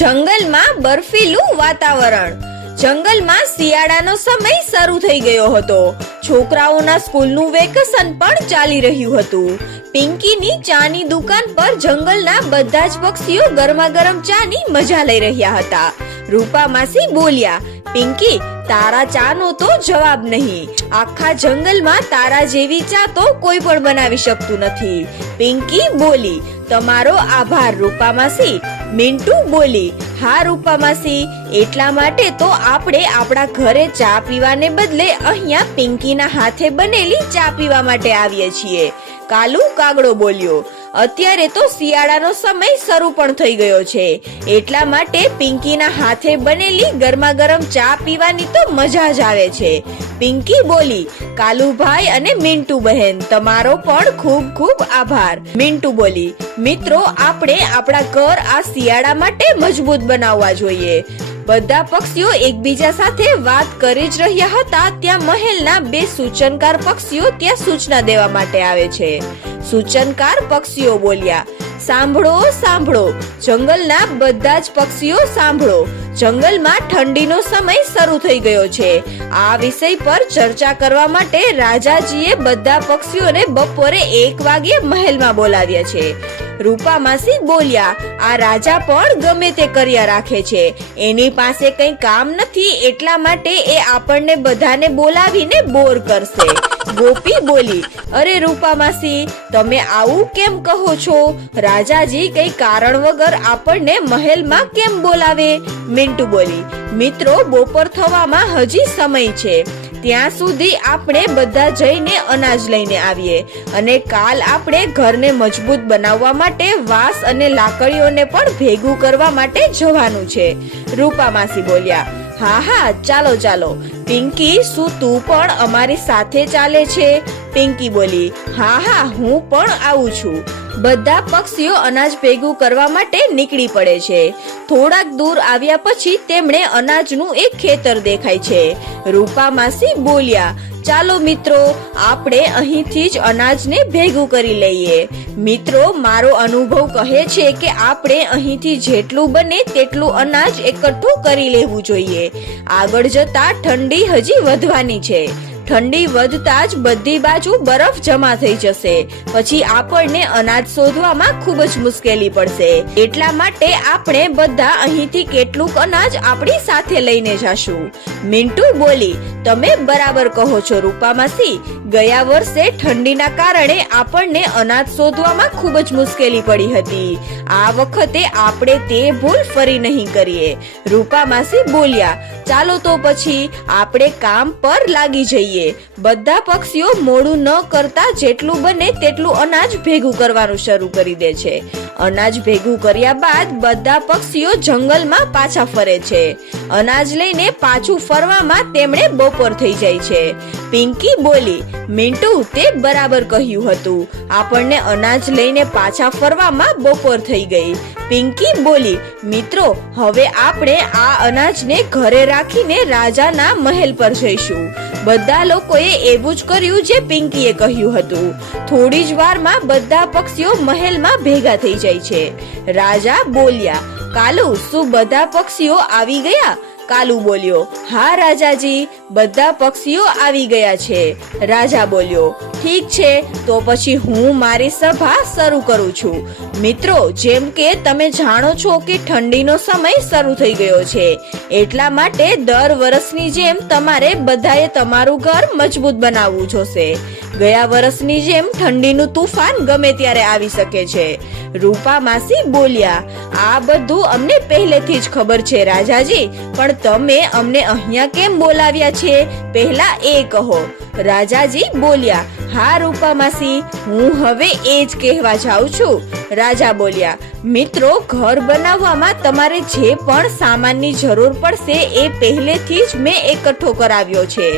જંગલમાં બર્ફીલું વાતાવરણ। જંગલમાં શિયાળાનો સમય શરૂ થઈ ગયો હતો। છોકરાઓના સ્કૂલનું વેકેશન પણ ચાલી રહ્યું હતું। પિંકીની ચાની દુકાન પર જંગલના બધા જ પક્ષીઓ ગરમા ગરમ ચાની મજા લઈ રહ્યા હતા। રૂપા માસી બોલ્યા, પિંકી, તારા ચાનો તો જવાબ નહીં। આખા જંગલમાં તારા જેવી ચા તો કોઈ પણ બનાવી શકતું નથી। પિંકી બોલી, તમારો આભાર રૂપા માસી। મિન્ટુ બોલી, હા રૂપા માસી, એટલા માટે તો આપણે આપણા ઘરે ચા પીવાને બદલે અહીંયા પિંકીના હાથે બનેલી ચા પીવા માટે આવીએ છીએ। કાલુ કાગડો બોલ્યો, અત્યારે તો શિયાળાનો સમય શરૂ પણ થઈ ગયો છે, એટલા માટે પિંકીના હાથે બનેલી ગરમા ગરમ ચા પીવાની તો મજા જ આવે છે। પિંકી બોલી, કાલુભાઈ અને મિન્ટુ બહેન, તમારો પણ ખૂબ ખૂબ આભાર। મિન્ટુ બોલી, મિત્રો, આપણે આપણા ઘર આ શિયાળા માટે મજબૂત બનાવવા જોઈએ। બધા પક્ષીઓ એકબીજા સાથે વાત કરી જ રહ્યા હતા ત્યાં મહેલના બે સૂચનકાર પક્ષીઓ ત્યાં સૂચના દેવા માટે આવે છે। સૂચનકાર પક્ષીઓ બોલ્યા, સાંભળો સાંભળો, જંગલના બધા જ પક્ષીઓ સાંભળો, જંગલમાં ઠંડીનો સમય શરૂ થઈ ગયો છે। આ વિષય પર ચર્ચા કરવા માટે રાજાજીએ બધા પક્ષીઓને બપોરે 1 વાગ્યે મહેલમાં બોલાવ્યા છે। રૂપા માસી બોલ્યા, આ રાજા પણ ગમે તે કર્યા રાખે છે, એની પાસે કઈ કામ નથી, એટલા માટે એ આપણને બધાને બોલાવીને બોર કરશે। ગોપી બોલી, અરે રૂપા માસી, તમે આવું કેમ કહો છો? રાજાજી કઈ કારણ વગર આપણને મહેલમાં કેમ બોલાવે? મિન્ટુ બોલી, મિત્રો, બપોર થવામાં હજી સમય છે, ત્યાં સુધી આપણે બધા જઈને અનાજ લઈને આવીએ અને કાલ આપણે ઘરને મજબૂત બનાવવા માટે વાંસ અને લાકડીઓને પણ ભેગું કરવા માટે જવાનું છે। રૂપા માસી બોલ્યા, હા હા, ચાલો ચાલો। પિંકી, શું તું પણ અમારી સાથે ચાલે છે? પિંકી બોલી, હા હા, હું પણ આવું છું। બધા પક્ષીઓ અનાજ ભેગું કરવા માટે નીકળી પડે છે। થોડાક દૂર આવ્યા પછી તેમણે અનાજનું એક ખેતર દેખાય છે। રૂપા માસી બોલ્યા, ચાલો મિત્રો, આપણે અહીંથી જ અનાજને ભેગું કરી લઈએ। મિત્રો, મારો અનુભવ કહે છે કે આપણે અહીંથી જેટલું બને તેટલું અનાજ એકઠું કરી લેવું જોઈએ। આગળ જતા ઠંડી હજી વધવાની છે, ઠંડી વધતા જ બધી બાજુ બરફ જમા થઈ જશે, પછી આપણને અનાજ શોધવામાં ખૂબ જ મુશ્કેલી પડશે। એટલા માટે આપણે બધા અહીંથી કેટલુંક અનાજ આપણી સાથે લઈને જાશું। મિન્ટુ બોલી, તમે બરાબર કહો છો રૂપા માસી, ગયા વર્ષે ઠંડીના કારણે આપણને અનાજ શોધવામાં ખૂબ જ મુશ્કેલી પડી હતી, આ વખતે આપણે તે ભૂલ ફરી નહીં કરીએ। રૂપા માસી બોલ્યા, ચાલો તો પછી આપણે કામ પર લાગી જઈએ। બધા પક્ષીઓ મોડું ન કરતા જેટલું બને તેટલું અનાજ ભેગું કરવાનું શરૂ કરી દે છે। અનાજ ભેગું કર્યા બાદ બધા પક્ષીઓ જંગલમાં પાછા ફરે છે। અનાજ લઈને પાછું ફરવામાં તેમણે બપોર થઈ જાય છે। પિંકી બોલી, મિન્ટુ, તે બરાબર કહ્યું હતું, આપણને અનાજ લઈને પાછા ફરવામાં બપોર થઈ ગઈ। પિંકી બોલી, મિત્રો, હવે આપણે આ અનાજને ઘરે રાખીને રાજાના મહેલ પર જઈશું। બધા લોકોએ એવું જ કર્યું જે પિંકીએ કહ્યું હતું। થોડી જ વારમાં બધા પક્ષીઓ મહેલમાં ભેગા થઈ જાય છે। રાજા બોલ્યા, કાલુ, શું બધા પક્ષીઓ આવી ગયા? કાલુ બોલ્યો, હા રાજાજી, બધા પક્ષીઓ આવી ગયા છે। રાજા બોલ્યો, ઠીક છે, તો પછી હું મારી સભા શરૂ કરું છું। મિત્રો, જેમ કે તમે જાણો છો કે ઠંડીનો સમય શરૂ થઈ ગયો છે, એટલા માટે દર વર્ષની જેમ તમારે બધાએ તમારું ઘર મજબૂત બનાવવું જોશે। ગયા વર્ષની જેમ ઠંડીનું તુફાન ગમે ત્યારે આવી શકે છે। રૂપા માસી બોલ્યા, આ બધું અમને પહેલેથી જ ખબર છે રાજાજી, પણ તમે અમને અહીંયા કેમ બોલાવ્યા છે, પહેલા એ કહો। રાજાજી બોલ્યા, હા રૂપા માસી, હું હવે એ જ કહેવા જાઉં છું। રાજા બોલ્યા, મિત્રો, ઘર બનાવવામાં તમારે જે પણ સામાનની જરૂર પડશે એ પહેલેથી જ મેં એકઠો કરાવ્યો છે,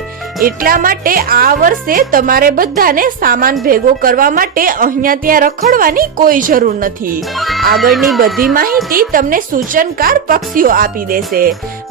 એટલા માટે આ વર્ષે તમારે બધાને સામાન ભેગો કરવા માટે અહીંયા ત્યાં રખડવાની કોઈ જરૂર નથી। આગળની બધી માહિતી તમને સૂચનકાર પક્ષીઓ આપી દેશે।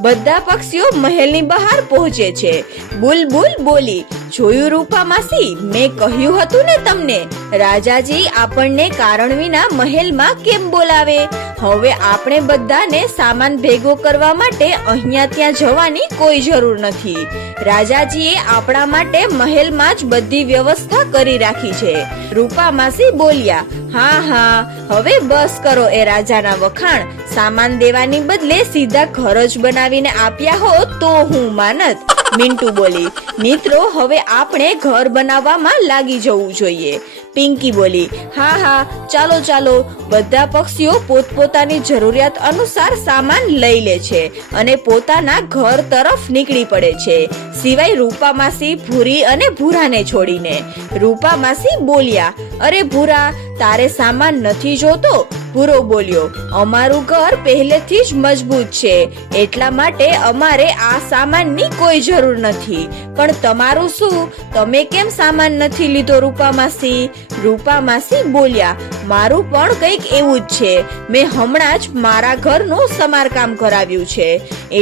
બધા પક્ષીઓ મહેલની બહાર પહોંચે છે। બુલબુલ બોલી, જોયું રૂપા માસી, મેં કહ્યું હતું ને તમને, રાજાજી આપણને કારણ વિના મહેલમાં કેમ બોલાવે. હવે આપણે બધાને સામાન ભેગો કરવા માટે અહીંયા ત્યાં જવાની કોઈ જરૂર નથી. રાજાજીએ આપણા માટે મહેલમાં જ બધી વ્યવસ્થા કરી રાખી છે. રૂપા માસી બોલ્યા, હા હા, હવે બસ કરો એ રાજાના વખાણ. સામાન દેવાની બદલે સીધા ઘર જ બનાવીને આપ્યા હોત તો હું માનત. મિન્ટુ બોલી, મિત્રો હવે આપણે ઘર બનાવવામાં લાગી જવું જોઈએ. પિંકી બોલી, હા હા, ચાલો ચાલો. બધા પક્ષીઓ પોતપોતાની જરૂરિયાત અનુસાર સામાન લઈ લે છે અને પોતાના ઘર તરફ નીકળી પડે છે, સિવાય રૂપા માસી, ભૂરી અને ભૂરાને છોડીને. રૂપા માસી બોલ્યા, અરે ભૂરા, તારે સામાન નથી જોતો? ભૂરો બોલ્યો, અમારું ઘર પહેલેથી જ મજબૂત છે, એટલા માટે અમારે આ સામાનની કોઈ જરૂર નથી. પણ તમારું શું? તમે કેમ સામાન નથી લીધો રૂપા માસી? રૂપા માસી બોલ્યા, મારું પણ કંઈક એવું જ છે. મેં હમણાં જ મારા ઘરનું સમારકામ કરાવ્યું છે,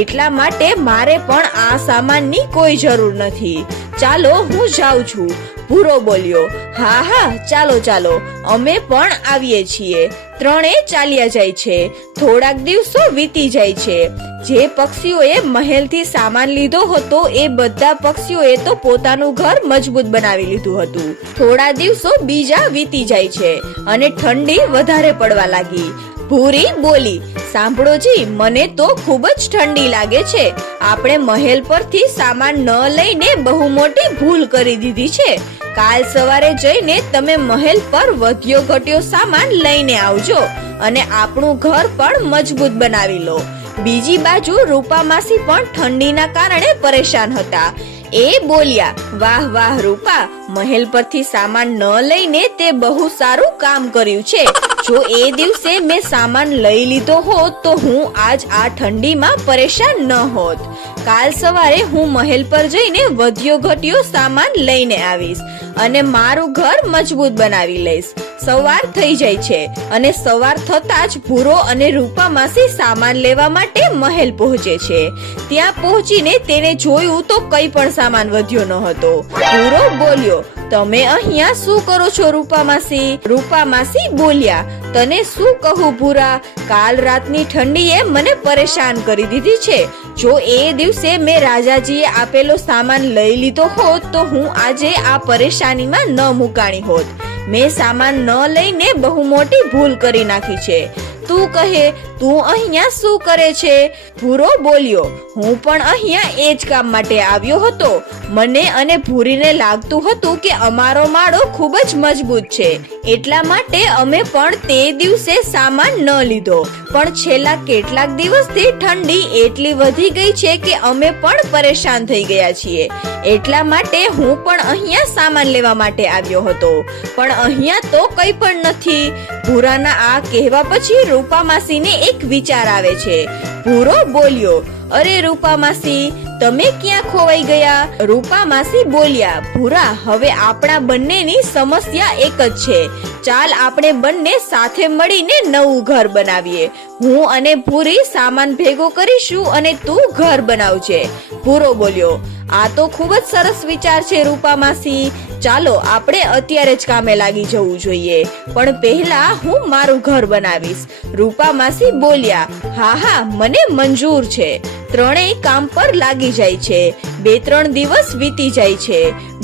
એટલા માટે મારે પણ આ સામાનની કોઈ જરૂર નથી. ચાલો હું જાઉં છું. ભૂરો બોલ્યો, હા હા, ચાલો ચાલો, અમે પણ આવીએ છીએ. ત્રણે ચાલ્યા જાય છે. થોડાક દિવસો વીતી જાય છે. જે પક્ષીઓએ મહેલથી સામાન લીધો હતો એ બધા પક્ષીઓએ તો પોતાનું ઘર મજબૂત બનાવી લીધું હતું. થોડા દિવસો બીજા વીતી જાય છે અને ઠંડી વધારે પડવા લાગી. ભૂરી બોલી, સાંભળો જી, મને તો ખૂબ જ ઠંડી લાગે છે. આપણે મહેલ પરથી સામાન ન લઈને બહુ મોટી ભૂલ કરી દીધી છે. કાલ સવારે જઈને તમે મહેલ પર વધ્યો ઘટ્યો સામાન લઈને આવજો અને આપણું ઘર પણ મજબૂત બનાવી લો. બીજી બાજુ રૂપા માસી પણ ઠંડીના કારણે પરેશાન હતા. એ બોલ્યા, વાહ વાહ રૂપા, મહેલ પરથી સામાન ન લઈને તે બહુ સારું કામ કર્યું છે. જો એ દિવસે મેં સામાન લઈ લીધો હોત તો હું આજ આ ઠંડીમાં પરેશાન ન હોત. કાલ સવારે હું મહેલ પર જઈને વધ્યો ઘટ્યો સામાન લઈને આવીશ અને મારું ઘર મજબૂત બનાવી લઈશ. સવાર થઈ જાય છે અને સવાર થતા જ ભૂરો અને રૂપા માસી સામાન લેવા માટે મહેલ પહોંચે છે. ત્યાં પહોંચીને તેને જોયું તો કઈ પણ સામાન વધ્યો ન હતો. ભૂરો બોલ્યો, તમે અહીંયા શું કરો છો રૂપા માસી? રૂપા માસી બોલ્યા, તને શું કહું ભૂરા, કાલ રાતની ઠંડીએ મને પરેશાન કરી દીધી છે. જો એ દિવસે મેં રાજાજીએ આપેલો સામાન લઈ લીધો હોત તો હું આજે આ પરેશાનીમાં ન મુકાણી હોત. મેં સામાન ન લઈને બહુ મોટી ભૂલ કરી નાખી છે. તું કહે, તું અહીંયા શું કરે છે? ભૂરો બોલ્યો, હું પણ અહીંયા એ જ કામ માટે આવ્યો હતો. મને અને ભૂરીને લાગતું હતું કે અમારો માળો ખૂબ જ મજબૂત છે, એટલા માટે અમે પણ તે દિવસે સામાન ન લીધો. પણ છેલ્લા કેટલાક દિવસથી ઠંડી એટલી વધી ગઈ છે કે અમે પણ પરેશાન થઈ ગયા છીએ, એટલા માટે હું પણ અહીંયા સામાન લેવા માટે આવ્યો હતો. પણ અહીંયા તો કંઈ પણ નથી. ભૂરાના આ કહેવા પછી રૂપા માસીને એક વિચાર આવે છે. ભૂરો બોલ્યો, અરે રૂપા માસી, તમે ક્યાં ખોવાઈ ગયા? રૂપા માસી બોલ્યા, ભૂરા, હવે આપણા બંનેની સમસ્યા એક જ છે. ચાલ આપણે બંને સાથે મળીને નવું ઘર બનાવીએ. હું અને ભૂરી સામાન ભેગો કરીશું અને તું ઘર બનાવજે. ભૂરો બોલ્યો, આ તો ખૂબ જ સરસ વિચાર છે રૂપા માસી. ચાલો આપણે અત્યારે જ કામે લાગી જવું જોઈએ, પણ પહેલા હું મારું ઘર બનાવીશ. રૂપા માસી બોલ્યા, હા હા, મને મંજૂર છે. ત્રણેય કામ પર લાગી જાય છે. 2-3 દિવસ વીતી જાય છે.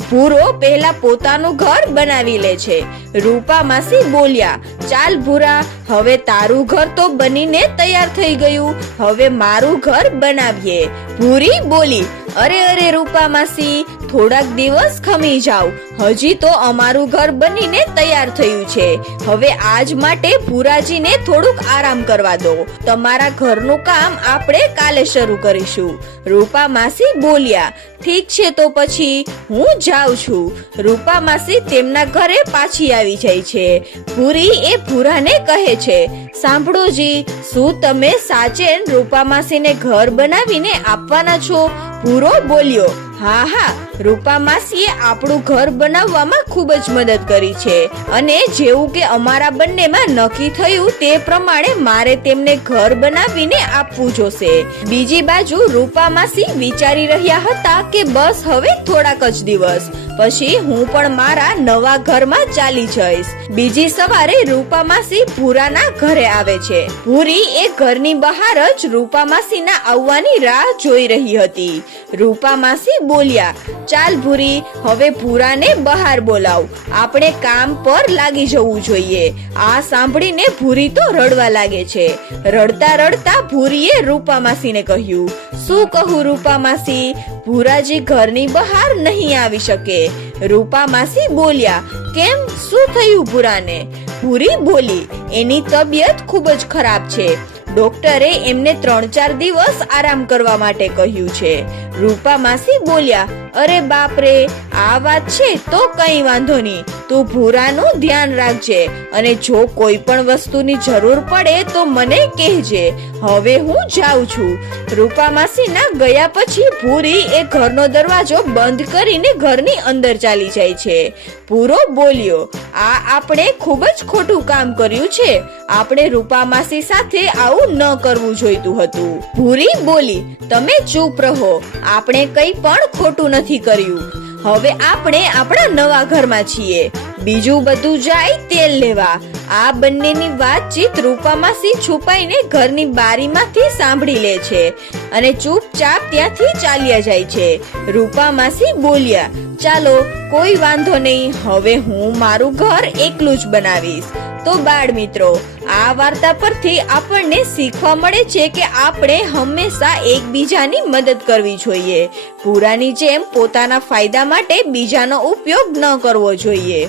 ભૂરો પહેલા પોતાનું ઘર બનાવી લે છે. રૂપા માસી બોલ્યા, ચાલ ભૂરા, હવે તારું ઘર તો બનીને તૈયાર થઈ ગયું, હવે મારું ઘર બનાવીએ. ભૂરી બોલી, અરે અરે રૂપા માસી, થોડાક દિવસ ખમી જાવ, હજી તો અમારું ઘર બનીને તૈયાર થયું છે. હવે આજ માટે ભૂરાજીને થોડુંક આરામ કરવા દો. તમારા ઘરનું કામ આપણે કાલે શરૂ કરીશું. રૂપા માસી બોલ્યા, ઠીક છે, તો પછી હું જાઉં છું. રૂપા માસી તેમના ઘરે પાછી આવી જાય છે. ભૂરી એ ભૂરાને કહે છે, સાંભળો જી, શું તમે સાચેન રૂપા માસીને ઘર બનાવીને આપવાના છો? ભૂરો બોલ્યો, હા, રૂપા માસીએ આપણું ઘર બનાવવામાં ખૂબ જ મદદ કરી છે અને જેવું કે અમારા બંનેમાં નક્કી થયું તે પ્રમાણે મારે તેમને ઘર બનાવીને આપવું જોશે. બીજી બાજુ રૂપા માસી વિચારી રહ્યા હતા કે બસ હવે થોડાક જ દિવસ પછી હું પણ મારા નવા ઘરમાં ચાલી જઈશ. બીજી સવારે રૂપા માસી ભૂરાના ઘરે આવે છે. ભૂરી એ ઘરની બહાર જ રૂપા માસીના આવવાની રાહ જોઈ રહી હતી. રૂપા માસી બોલ્યા, ચાલ ભૂરી, હવે ભૂરાને બહાર બોલાવ, આપણે કામ પર લાગી જવું જોઈએ. આ સાંભળીને ભૂરી તો રડવા લાગે છે. રડતા રડતા ભૂરીએ રૂપા માસીને કહ્યું, શું કહું રૂપા માસી, ભૂરાજી ઘરની બહાર નહીં આવી શકે. રૂપા માસી બોલ્યા, કેમ, શું થયું ભૂરાને? ભૂરી બોલી, એની તબિયત ખૂબ જ ખરાબ છે. ડોક્ટરે એમને 3-4 દિવસ આરામ કરવા માટે કહ્યું છે. રૂપા માસી બોલ્યા, અરે બાપ રે, આ વાત છે તો કઈ વાંધો નહીં, તું ભૂરાનું ધ્યાન રાખજે અને જો કોઈ પણ વસ્તુની જરૂર પડે તો મને કહેજે. હવે હું જાઉં છું. રૂપા માસીના ગયા પછી ભૂરી એ ઘરનો દરવાજો બંધ કરીને ઘરની અંદર ચાલી જાય છે. ભૂરો બોલ્યો, આ આપણે ખૂબ જ ખોટું કામ કર્યું છે. આપણે રૂપા માસી સાથે આવું ન કરવું જોઈતું હતું. ભૂરી બોલી, તમે ચૂપ રહો, આપણે કંઈ પણ ખોટું નથી કર્યું. હવે આપણે આપણા નવા ઘરમાં છીએ. બીજું બધું જાય તેલ લેવા. આ બંનેની વાતચીત રૂપા માસી છુપાઈને ઘરની બારીમાંથી સાંભળી લે છે અને ચૂપચાપ ત્યાંથી ચાલ્યા જાય છે. રૂપા માસી બોલ્યા, ચાલો કોઈ વાંધો નહીં, હવે હું મારું ઘર એકલું જ બનાવીશ. તો બાળ મિત્રો, આ વાર્તા પરથી આપણને શીખવા મળે છે કે આપણે હંમેશા એકબીજાની મદદ કરવી જોઈએ. ભૂરાની જેમ પોતાના ફાયદા માટે બીજાનો ઉપયોગ ન કરવો જોઈએ.